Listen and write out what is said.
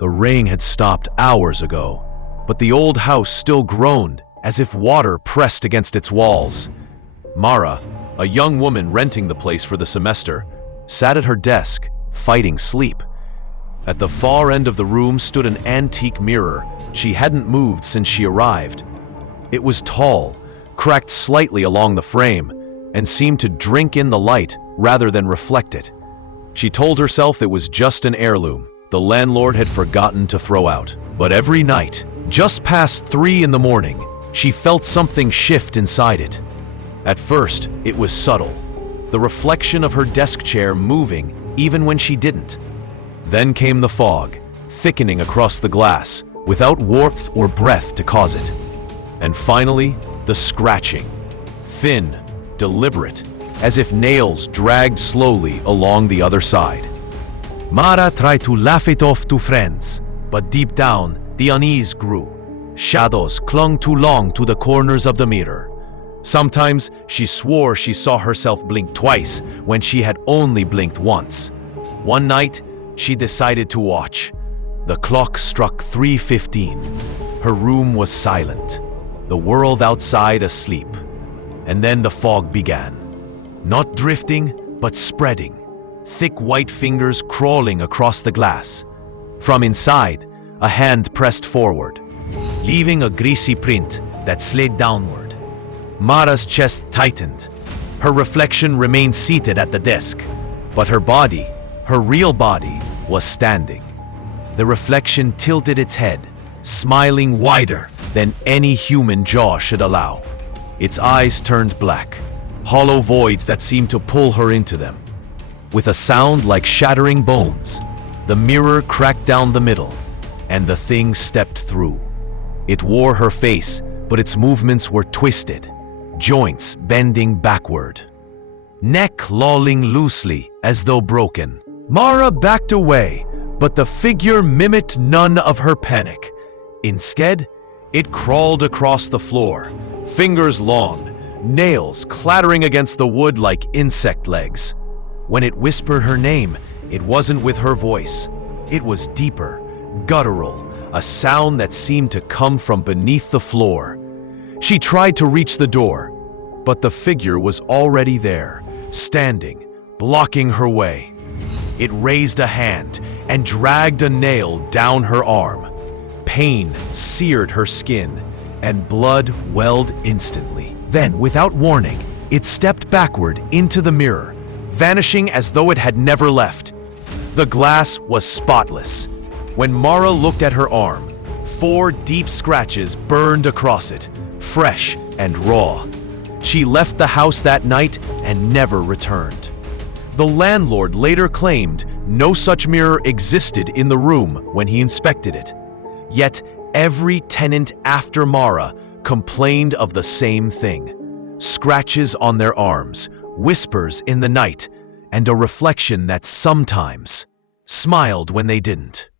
The rain had stopped hours ago, but the old house still groaned as if water pressed against its walls. Mara, a young woman renting the place for the semester, sat at her desk, fighting sleep. At the far end of the room stood an antique mirror she hadn't moved since she arrived. It was tall, cracked slightly along the frame, and seemed to drink in the light rather than reflect it. She told herself it was just an heirloom the landlord had forgotten to throw out. But every night, just past 3 in the morning, she felt something shift inside it. At first, it was subtle, the reflection of her desk chair moving even when she didn't. Then came the fog, thickening across the glass, without warmth or breath to cause it. And finally, the scratching, thin, deliberate, as if nails dragged slowly along the other side. Mara tried to laugh it off to friends, but deep down, the unease grew. Shadows clung too long to the corners of the mirror. Sometimes she swore she saw herself blink twice when she had only blinked once. One night, she decided to watch. The clock struck 3:15. Her room was silent, the world outside asleep. And then the fog began. Not drifting, but spreading. Thick white fingers crawling across the glass. From inside, a hand pressed forward, leaving a greasy print that slid downward. Mara's chest tightened. Her reflection remained seated at the desk, but her body, her real body, was standing. The reflection tilted its head, smiling wider than any human jaw should allow. Its eyes turned black, hollow voids that seemed to pull her into them. With a sound like shattering bones, the mirror cracked down the middle, and the thing stepped through. It wore her face, but its movements were twisted, joints bending backward, neck lolling loosely as though broken. Mara backed away, but the figure mimicked none of her panic. Instead, it crawled across the floor, fingers long, nails clattering against the wood like insect legs. When it whispered her name, it wasn't with her voice. It was deeper, guttural, a sound that seemed to come from beneath the floor. She tried to reach the door, but the figure was already there, standing, blocking her way. It raised a hand and dragged a nail down her arm. Pain seared her skin, and blood welled instantly. Then, without warning, it stepped backward into the mirror, vanishing as though it had never left. The glass was spotless. When Mara looked at her arm, 4 deep scratches burned across it, fresh and raw. She left the house that night and never returned. The landlord later claimed no such mirror existed in the room when he inspected it. Yet every tenant after Mara complained of the same thing: scratches on their arms, whispers in the night, and a reflection that sometimes smiled when they didn't.